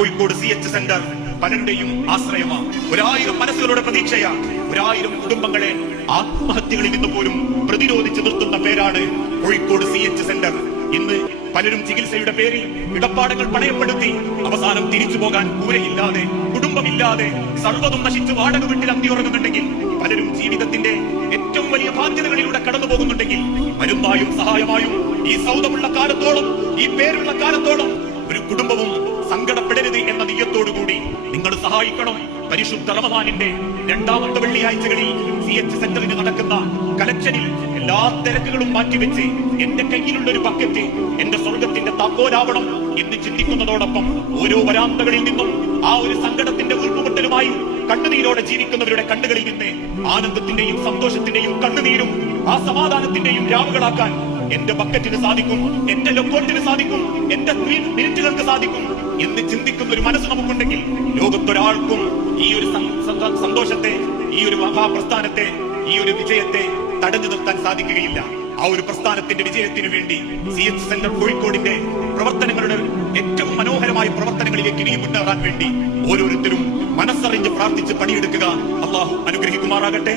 Kozhikode CH centre പലരുടെയും ആശ്രയമാണ്. 1000 മനസ്സുകളുടെ പ്രതീക്ഷയാ. 1000 കുടുംബങ്ങളെ ആത്മഹത്യകളിൽ നിന്ന് പോലും പ്രതിരോധിച്ചു നിർത്തുന്ന പേരാണ് കോഴിക്കോട് CH സെന്റർ. ഇന്ന് പലരും ചികിത്സയുടെ പേരിൽ ഇടപാടുകൾ പണയപ്പെടുത്തി അവസാനം തിരിച്ചു പോകാൻ കൂരയില്ലാതെ, കുടുംബമില്ലാതെ, സർവ്വതും നശിച്ച് വാടക വീട്ടിൽ അന്തിയുറങ്ങുന്നുണ്ടെങ്കിൽ, പലരും ജീവിതത്തിന്റെ ഏറ്റവും വലിയ ബാധ്യതകളിലൂടെ കടന്നു പോകുന്നുണ്ടെങ്കിൽ, മരുന്നായും സഹായമായും ഈ സൗദമുള്ള കാലത്തോളം, ഈ പേരുള്ള കാലത്തോളം ഒരു കുടുംബവും സങ്കടപ്പെടരുത് എന്ന നിയ്യത്തോടുകൂടി നിങ്ങൾ സഹായിക്കണം. പരിശുദ്ധ റമദാനിന്റെ 2ാമത്തെ വെള്ളിയാഴ്ചകളിൽ CH സെന്ററിൽ നടക്കുന്ന കലക്ഷനിൽ എല്ലാ തിരക്കുകളും മാറ്റിവെച്ച് എന്റെ കയ്യിലുള്ള ഒരു ബക്കറ്റ് എന്റെ സ്വർഗത്തിന്റെ താക്കോലാവണം എന്ന് ചിന്തിക്കുന്നതോടൊപ്പം ഓരോ വരാന്തകളിൽ നിന്നും ആ ഒരു സങ്കടത്തിന്റെ ഉൾപ്പുമുട്ടലുമായി കണ്ണുനീരോടെ ജീവിക്കുന്നവരുടെ കണ്ണുകളിൽ നിന്ന് ആനന്ദത്തിന്റെയും സന്തോഷത്തിന്റെയും കണ്ണുനീരും ആ സമാധാനത്തിന്റെയും രാവുകളാക്കാൻ എന്റെ ബക്കറ്റിന് സാധിക്കും, എന്റെ ലൊക്കോട്ടിന് സാധിക്കും, എന്റെ മിനിറ്റുകൾക്ക് സാധിക്കും എന്ന് ചിന്തിക്കുന്ന ഒരു മനസ്സ് നമുക്കുണ്ടെങ്കിൽ ലോകത്തൊരാൾക്കും ഈ ഒരു സന്തോഷത്തെ, ഈ ഒരു മഹാപ്രസ്ഥാനത്തെ, ഈ ഒരു വിജയത്തെ തടഞ്ഞു നിർത്താൻ സാധിക്കുകയില്ല. ആ ഒരു പ്രസ്ഥാനത്തിന്റെ വിജയത്തിനു വേണ്ടി CH സെന്റർ കോഴിക്കോടിന്റെ പ്രവർത്തനങ്ങളുടെ ഏറ്റവും മനോഹരമായ പ്രവർത്തനങ്ങളിലേക്ക് ഇനിയും മുന്നേറാൻ വേണ്ടി ഓരോരുത്തരും മനസ്സറിഞ്ഞ് പ്രാർത്ഥിച്ച് പണിയെടുക്കുക. അള്ളാഹു അനുഗ്രഹിക്കുമാറാകട്ടെ.